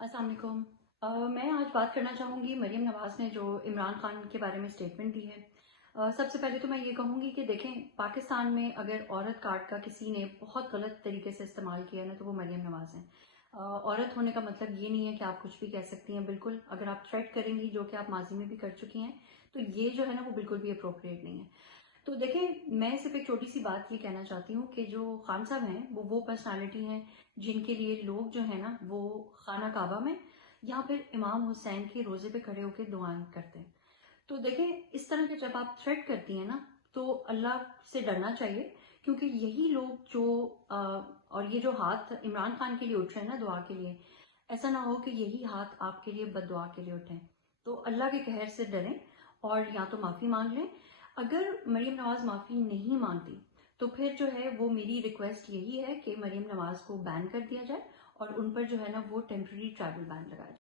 अस्सलाम वालेकुम। मैं आज बात करना चाहूँगी मरीम नवाज़ ने जो इमरान खान के बारे में स्टेटमेंट दी है। सबसे पहले तो मैं ये कहूँगी कि देखें, पाकिस्तान में अगर औरत कार्ड का किसी ने बहुत गलत तरीके से इस्तेमाल किया ना, तो वो मरीम नवाज़ हैं। औरत होने का मतलब ये नहीं है कि आप कुछ भी कह सकती हैं। बिल्कुल, अगर आप थ्रेट करेंगी, जो कि आप माजी में भी कर चुकी हैं, तो ये जो है ना, वो बिल्कुल भी अप्रोप्रिएट नहीं है। तो देखें, मैं सिर्फ एक छोटी सी बात ये कहना चाहती हूँ कि जो खान साहब हैं वो पर्सनालिटी हैं जिनके लिए लोग जो है ना, वो खाना काबा में या फिर इमाम हुसैन के रोजे पे खड़े होकर दुआएं करते हैं। तो देखें, इस तरह के जब आप थ्रेट करती हैं ना, तो अल्लाह से डरना चाहिए, क्योंकि यही लोग जो और ये जो हाथ इमरान खान के लिए उठ रहे हैं ना दुआ के लिए, ऐसा ना हो कि यही हाथ आपके लिए बददुआ के लिए उठें। तो अल्लाह के कहर से डरें और या तो माफ़ी मांग लें। अगर मरीम नवाज माफ़ी नहीं मांगती, तो फिर जो है वो मेरी रिक्वेस्ट यही है कि मरीम नवाज को बैन कर दिया जाए और उन पर जो है ना वो टेम्प्रेरी ट्रैवल बैन लगाया जाए।